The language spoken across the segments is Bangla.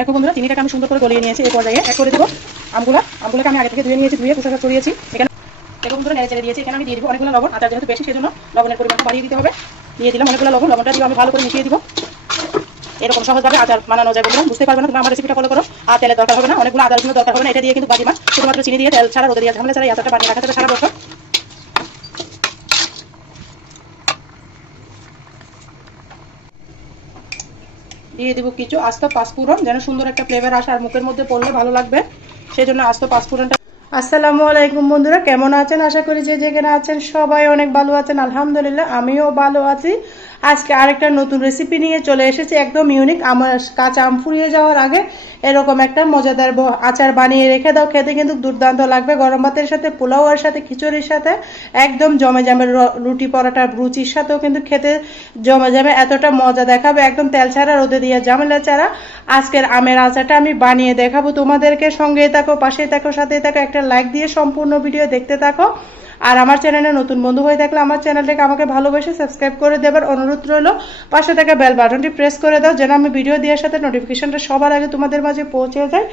দেখো বন্ধুরা, চিনিটাকে আমি সুন্দর করে গলিয়ে নিয়েছি। এই পর্যায়ে অ্যাড করে দেবো আমগুলোকে আমি আগে থেকে ধুয়ে নিয়েছি, ধুয়ে খোসা ছড়িয়েছি। এখানে দেখো বন্ধুরা, নেড়ে চেড়ে দিয়েছি। এখানে আমি দিয়ে দিব অনেকগুলো লবণ। আচার যেহেতু বেশি, সেজন্য লবণের পরিমাণটা বাড়িয়ে দিতে হবে। দিয়ে দিলাম অনেকগুলো লবণ। লবণটা দিয়ে আমি ভালো করে মিশিয়ে দিব। এরকম সহজভাবে আচার বানানো যায় বন্ধুরা, বুঝতে পারবে না তুমি আমার রেসিপিটা ফলো করো। আর তেলের দরকার হবে না, অনেকগুলো আদা রসুনের দরকার হবে না। এটা দিয়ে কিন্তু বাজি মাছ, শুধুমাত্র চিনি দিয়ে তেল ছাড়া, রোদে দিয়ে ঝামেলা ছাড়া এই আচারটা বানিয়ে রাখা যাবে সারা বছর। দিয়ে দিব কিছু আস্ত পাঁচফোড়ন, যেন সুন্দর একটা ফ্লেভার আসে আর মুখের মধ্যে পড়লে ভালো লাগবে, সেই জন্য আস্ত পাঁচফোড়নটা। আসসালামু আলাইকুম বন্ধুরা, কেমন আছেন? আশা করি যে যেখানে আছেন সবাই অনেক ভালো আছেন। আলহামদুলিল্লাহ আমিও ভালো আছি। আজকে আরেকটা নতুন রেসিপি নিয়ে চলে এসেছি, একদম ইউনিক। আমার কাঁচা আম ফুরিয়ে যাওয়ার আগে এরকম একটা মজাদার আচার বানিয়ে রেখে দাও, খেতে কিন্তু দুর্দান্ত লাগবে। গরম ভাতের সাথে, পোলাওয়ের সাথে, খিচুড়ির সাথে একদম জমে যাবে। রুটি পরোটা রুচির সাথেও কিন্তু খেতে জমে যাবে, এতটা মজা দেখাবে। একদম তেল ছাড়া, রোদে দিয়ে ঝামেলা ছাড়া আজকের আমের আচারটা আমি বানিয়ে দেখাবো তোমাদেরকে। সঙ্গে থাকো, পাশে থাকো, সাথে থাকো। একটা লাইক দিয়ে সম্পূর্ণ ভিডিও দেখতে থাকো। আর আমার চ্যানেলে নতুন বন্ধু হয়ে থাকলে আমার চ্যানেলটাকে আমাকে ভালোবেসে সাবস্ক্রাইব করে দেবার অনুরোধ রইল। পাশে থাকা বেল বাটনটি প্রেস করে দাও, যেন আমি ভিডিও দেওয়ার সাথে নোটিফিকেশনটা সবার আগে তোমাদের মাঝে পৌঁছে যায়।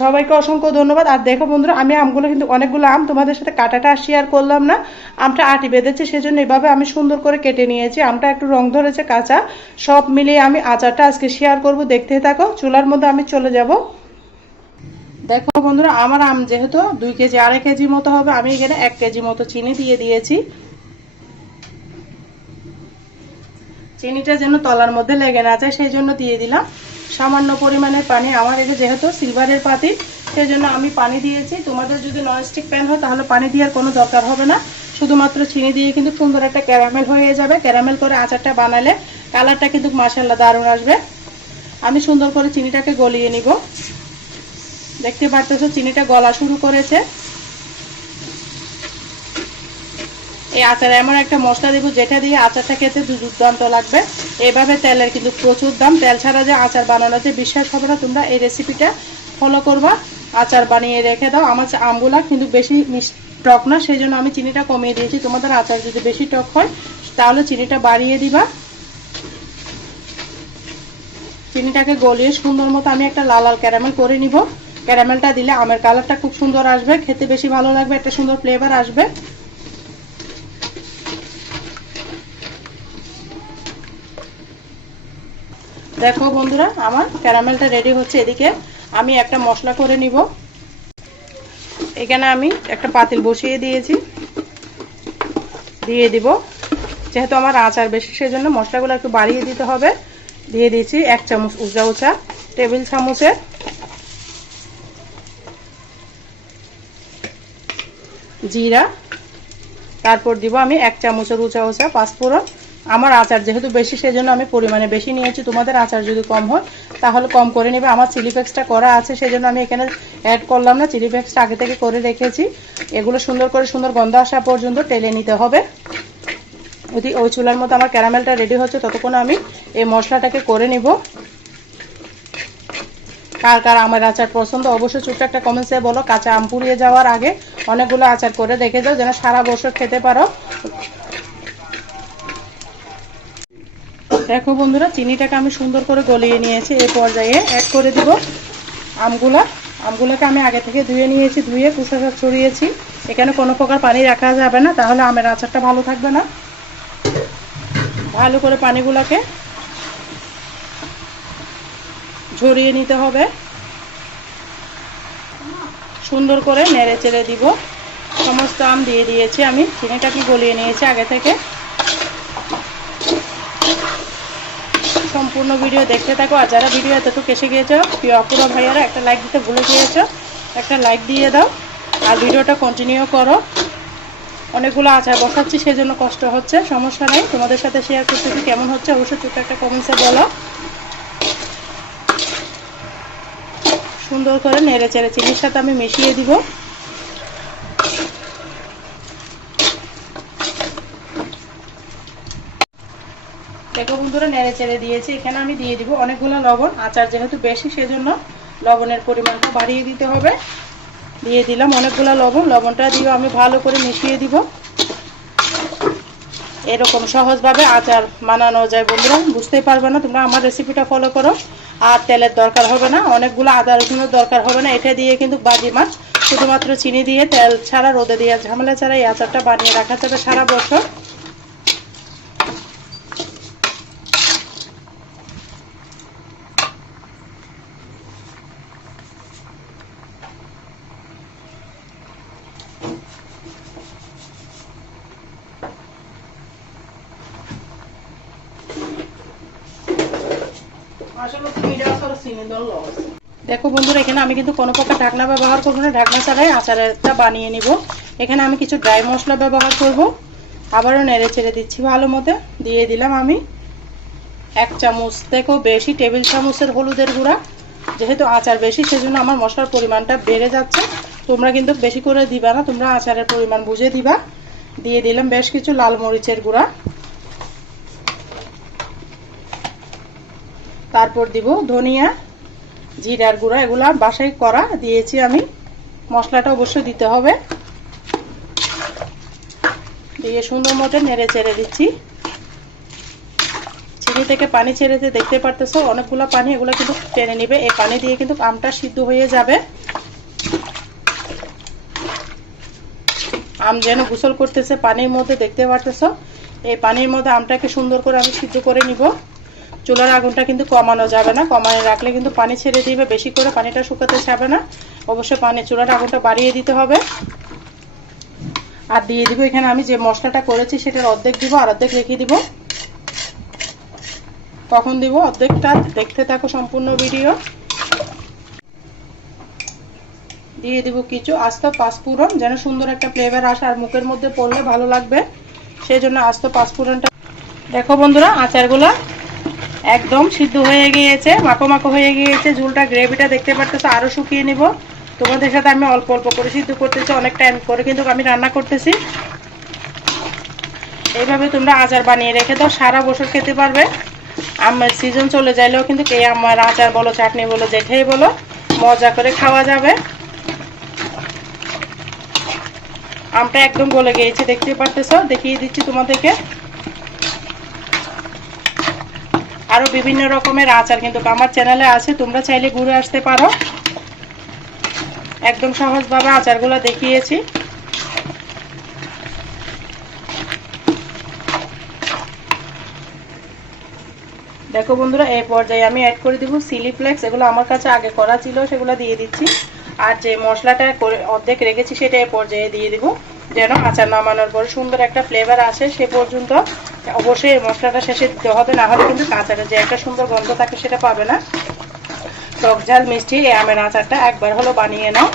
সবাইকে অসংখ্য ধন্যবাদ। আর দেখো বন্ধুরা, আমি আমগুলো কিন্তু অনেকগুলো আম তোমাদের সাথে কাটাটা শেয়ার করলাম না, আমটা আটি বেঁধেছে, সেজন্য এভাবে আমি সুন্দর করে কেটে নিয়েছি। আমটা একটু রং ধরেছে কাঁচা, সব মিলিয়ে আমি আচারটা আজকে শেয়ার করব, দেখতে থাকো। চুলার মধ্যে আমি চলে যাব। দেখো বন্ধুরা, আমার আম যেহেতু 2 কেজি, 2.5 কেজি মতো হবে, আমি এখানে 1 কেজি মতো চিনি দিয়ে দিয়েছি। চিনিটা যেন তলার মধ্যে লেগে না যায়, সেই জন্য দিয়ে দিলাম সামান্য পরিমাণের পানি। আমার এটা যেহেতু সিলভারের পাতিল, সেই জন্য আমি পানি দিয়েছি। তোমাদের যদি ননস্টিক প্যান হয় তাহলে পানি দেওয়ার কোনো দরকার হবে না, শুধুমাত্র চিনি দিয়ে কিন্তু সুন্দর একটা ক্যারামেল হয়ে যাবে। ক্যারামেল করে আচারটা বানালে কালারটা কিন্তু মাশাআল্লাহ দারুণ আসবে। আমি সুন্দর করে চিনিটাকে গলিয়ে নিব। দেখতে পারতেছো চিনিটা গলা শুরু করেছে। এই আচারে এমন একটা মশলা দেবো, যেটা দিয়ে আচারটা খেতে দুর্দান্ত লাগবে। এইভাবে তেলের কিন্তু প্রচুর দাম, তেল ছাড়া যে আচার বানানোতে বিশ্বাস হবে না। তোমরা এই রেসিপিটা ফলো করবা, আচার বানিয়ে রেখে দাও। আমার আমগুলা কিন্তু বেশি টক না, সেই জন্য আমি চিনিটা কমিয়ে দিয়েছি। তোমাদের আচার যদি বেশি টক হয় তাহলে চিনিটা বাড়িয়ে দিবা। চিনিটাকে গলিয়ে সুন্দর মতো আমি একটা লাল লাল ক্যারামেল করে নিব। ক্যারামেলটা দিলে আমের কালারটা খুব সুন্দর আসবে, খেতে বেশি ভালো লাগবে, একটা সুন্দর ফ্লেভার আসবে। দেখো বন্ধুরা, আমার ক্যারামেলটা রেডি হচ্ছে। এদিকে আমি একটা মশলা করে নিব। এখানে আমি একটা পাতিল বসিয়ে দিয়েছি, দিয়ে দিব। যেহেতু আমার আচার বেশি, সেজন্য মশলাগুলো একটু বাড়িয়ে দিতে হবে। দিয়ে দিয়েছি 1 চামচ উঁচা টেবিল চামচের জিরা। তারপর দিব আমি 1 চামচের উঁচা পাঁচফোড়ন। আমার আচার যেহেতু বেশি, সেজন্য আমি পরিমাণে বেশি নিয়েছি। তোমাদের আচার যদি কম হয় তাহলে কম করে নেবে। আমার চিলি ফ্লেক্সটা করা আছে, সেজন্য আমি এখানে অ্যাড করলাম না। চিলি ফ্লেক্সটা আগে থেকে করে রেখেছি। এগুলো সুন্দর করে সুন্দর গন্ধ আসা পর্যন্ত টেলে নিতে হবে। ওই চুলার মধ্যে আমার ক্যারামেলটা রেডি হচ্ছে, ততক্ষণ আমি এই মশলাটাকে করে নিব। কার কার আমার আচার পছন্দ অবশ্যই ছোট্ট একটা কমেন্টসে বলো। কাঁচা আম পুড়িয়ে যাওয়ার আগে অনেকগুলো আচার করে দেখে যাও, যেন সারা বছর খেতে পারো। দেখো বন্ধুরা, চিনিটাকে আমি সুন্দর করে গলিয়ে নিয়েছি। এই পর্যায়ে অ্যাড করে দিব আমগুলোকে আমি আগে থেকে ধুয়ে নিয়েছি, ধুয়ে খোসা ছড়িয়েছি। এখানে কোনো প্রকার পানি রাখা যাবে না, তাহলে আমের আচারটা ভালো থাকবে না। ভালো করে পানিগুলোকে ঝরিয়ে নিতে হবে। সুন্দর করে নেড়ে চেড়ে দিব। সমস্ত আম দিয়ে দিয়েছি আমি, চিনিটাকে গলিয়ে নিয়েছি আগে থেকে। সম্পূর্ণ ভিডিও দেখতে থাকো। আর যারা ভিডিও এতটুকু এসে গিয়েছো, প্রিয় আপুরা ভাইয়ারা, একটা লাইক দিতে ভুলে গিয়েছো, একটা লাইক দিয়ে দাও আর ভিডিওটা কন্টিনিউ করো। অনেকগুলো আচার বসাচ্ছি, সেজন্য কষ্ট হচ্ছে, সমস্যা নেই। তোমাদের সাথে শেয়ার করতেছি কেমন হচ্ছে, অবশ্যই ছোট্ট একটা কমেন্টসে বলো। সুন্দর করে নেড়ে চেড়ে চিনির সাথে আমি মিশিয়ে দিব। দেখো বন্ধুরা, নেড়ে চেড়ে দিয়েছি। এখানে আমি দিয়ে দিব অনেকগুলো লবণ। আচার যেহেতু বেশি, সেজন্য লবণের পরিমাণটা বাড়িয়ে দিতে হবে। দিয়ে দিলাম অনেকগুলো লবণ। লবণটা দিয়ে আমি ভালো করে মিশিয়ে দিব। এরকম সহজভাবে আচার বানানো যায় বন্ধুরা, বুঝতেই পারবে না। তোমরা আমার রেসিপিটা ফলো করো। আর তেলের দরকার হবে না, অনেকগুলো আদা রসুনের দরকার হবে না। এটা দিয়ে কিন্তু বাজি মাছ শুধুমাত্র চিনি দিয়ে তেল ছাড়া রোদে দিয়ে ঝামেলা ছাড়া এই আচারটা বানিয়ে রাখা যাবে সারা বছর। দেখো বন্ধুরা, এখানে আমি কিন্তু কোনো প্রকার ঢাকনা ব্যবহার করবো না, ঢাকনা ছাড়াই আচারটা বানিয়ে নিব। এখানে আমি কিছু ড্রাই মশলা ব্যবহার করব। আবারও নেড়ে চেড়ে দিচ্ছি ভালো মতো। দিয়ে দিলাম আমি 1 চামচ থেকেও বেশি টেবিল চামচের হলুদের গুঁড়া। যেহেতু আচার বেশি সেজন্য আমার মশলার পরিমাণটা বেড়ে যাচ্ছে, তোমরা কিন্তু বেশি করে দিবা না, তোমরা আচারের পরিমাণ বুঝে দিবা। দিয়ে দিলাম বেশ কিছু লাল মরিচের গুঁড়া। তারপর দিব ধনিয়া, জিরার গুঁড়া, এগুলা বাসায় করা দিয়েছি আমি। মশলাটা অবশ্যই দিতে হবে। দিয়ে সুন্দর মতো নেড়ে চেড়ে দিচ্ছি। চিনি থেকে পানি ছেড়েতে দেখতে পারতেছো, অনেকগুলো পানি, এগুলো কিন্তু টেনে নিবে। এই পানি দিয়ে কিন্তু আমটা সিদ্ধ হয়ে যাবে। আম যেন গোসল করতেছে পানির মধ্যে, দেখতে পারতেছো। এই পানির মধ্যে আমটাকে সুন্দর করে আমি সিদ্ধ করে নিব। চুলার আগুনটা কিন্তু কমানো যাবে না, কমানো রাখলে কিন্তু পানি ছেড়ে দিবে, বেশি করে পানিটা শুকাতে যাবে না। অবশ্যই চুলার আগুনটা বাড়িয়ে দিতে হবে। আর দিয়ে দিব এখানে আমি যে মশলাটা করেছি সেটার অর্ধেক দিব, আর অর্ধেক রেখে দিব। কখন দিব অর্ধেকটা দেখতে থাকো সম্পূর্ণ ভিডিও। দিয়ে দিব কিছু আস্ত পাঁচফোড়ন, যেন সুন্দর একটা ফ্লেভার আসে আর মুখের মধ্যে পড়লে ভালো লাগবে, সেই জন্য আস্ত পাঁচফোড়নটা। দেখো বন্ধুরা, আচারগুলো একদম সিদ্ধ হয়ে গিয়েছে, মাখো মাখো হয়ে গিয়েছে। ঝোলটা গ্রেভিটা দেখতে পারতেছো, আরো শুকিয়ে নিব। তোমাদের সাথে আমি অল্প অল্প করে সিদ্ধ করতেছি, অনেক টাইম করে কিন্তু আমি রান্না করতেছি। এইভাবে তোমরা আচার বানিয়ে রেখে দাও, সারা বছর খেতে পারবে। আমার সিজন চলে যাইলেও কিন্তু এই আমার আচার বলো, চাটনি বলো, যেটাই বলো, মজা করে খাওয়া যাবে। আমটা একদম গলে গিয়েছে, দেখতে পারতেছো, দেখিয়ে দিচ্ছি তোমাদেরকে। আরো বিভিন্ন রকমের আচার কিন্তু আমার চ্যানেলে আছে, তোমরা চাইলে ঘুরে আসতে পারো। একদম সহজভাবে আচারগুলো দেখিয়েছি। দেখো বন্ধুরা, এই পর্যায়ে আমি অ্যাড করে দিব চিলি ফ্লেক্স। এগুলো আমার কাছে আগে করা ছিল, সেগুলো দিয়ে দিচ্ছি। আর যে মশলাটা অর্ধেক রেখেছি সেটা এই পর্যায়ে দিয়ে দিব, যেন আচার নামানোর পরে সুন্দর একটা ফ্লেভার আসে। সে পর্যন্ত অবশ্যই এই মশলাটা শেষে দিতে হবে, না হলে কিন্তু আচারের যে একটা সুন্দর গন্ধ থাকে সেটা পাবে না। টক ঝাল মিষ্টি এই আমের আচারটা একবার হলো বানিয়ে নাও,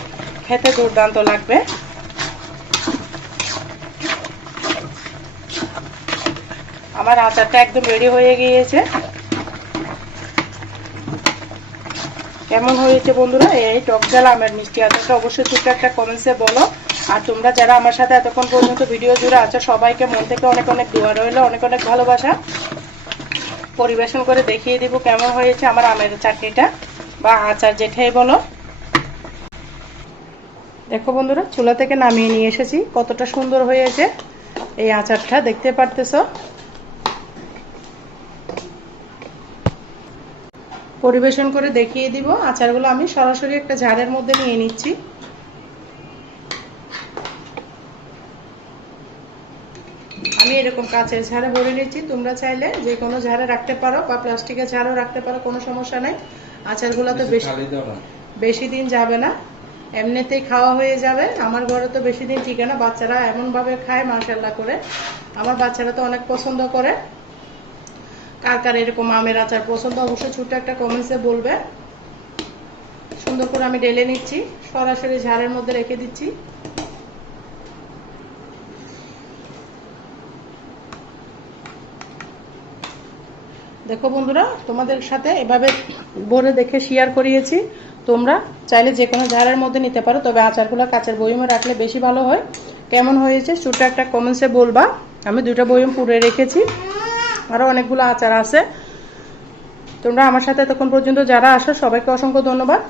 খেতে দুর্দান্ত লাগবে। আমার আচারটা একদম রেডি হয়ে গিয়েছে। কেমন হয়েছে বন্ধুরা এই টক ঝাল আমের মিষ্টি আচারটা? অবশ্যই ছোট্ট একটা কমেন্টসে বলো। আর তোমরা যারা আমার সাথে এতক্ষণ পর্যন্ত ভিডিও জুড়ে আছো, সবাইকে মন থেকে অনেক অনেক দোয়া রইলো, অনেক অনেক ভালোবাসা। পরিবেশন করে দেখিয়ে দিব কেমন হয়েছে আমার আমের চাটনিটা বা আচার, যেটাই বলো। দেখো বন্ধুরা, চুলা থেকে নামিয়ে নিয়ে এসেছি, কতটা সুন্দর হয়েছে এই আচারটা, দেখতে পারতেছো। পরিবেশন করে দেখিয়ে দিব। আচারগুলো আমি সরাসরি একটা ঝাড়ের মধ্যে নিয়ে নিচ্ছি। আমি এরকম কাচের ঝাড়ে ভরে নিচ্ছি, তোমরা চাইলে যে কোনো ঝাড়ে রাখতে পারো বা প্লাস্টিকের ঝাড়ও রাখতে পারো, কোনো সমস্যা নাই। আচারগুলো তো বেশি দিন যাবে না, এমনিতেই খাওয়া হয়ে যাবে। আমার ঘরে তো বেশি দিন টিকে না, বাচ্চারা এমনভাবে খায় মাশাআল্লাহ করে। আমার বাচ্চারা তো অনেক পছন্দ করে। কার কার এরকম আমের আচার পছন্দ অবশ্যই ছোট্ট একটা কমেন্টসে বলবে। সুন্দর করে আমি ঢেলে নিচ্ছি, সরাসরি ঝাড়ের মধ্যে রেখে দিচ্ছি। দেখো বন্ধুরা, তোমাদের সাথে এভাবে ভরে দেখে শেয়ার করিয়েছি। তোমরা চাইলে যে কোনো ঝাড়ের মধ্যে নিতে পারো, তবে আচারগুলো কাঁচের বয়মে রাখলে বেশি ভালো হয়। কেমন হয়েছে ছোট্ট একটা কমেন্টসে বলবা। আমি 2টা বয়ম পুড়ে রেখেছি, আরো অনেকগুলো আচার আছে। তোমরা আমার সাথে এতক্ষণ পর্যন্ত যারা আসো সবাইকে অসংখ্য ধন্যবাদ,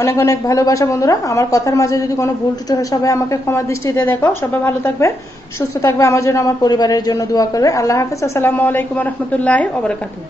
অনেক অনেক ভালোবাসা বন্ধুরা। আমার কথার মাঝে যদি কোনো ভুল ত্রুটি হয় সবাই আমাকে ক্ষমা দৃষ্টিতে দেখো। সবাই ভালো থাকবে, সুস্থ থাকবে, আমার জন্য আমার পরিবারের জন্য দোয়া করবে। আল্লাহ হাফেজ। আসসালামু আলাইকুম রহমতুল্লাহি ওয়া বারাকাতুহু।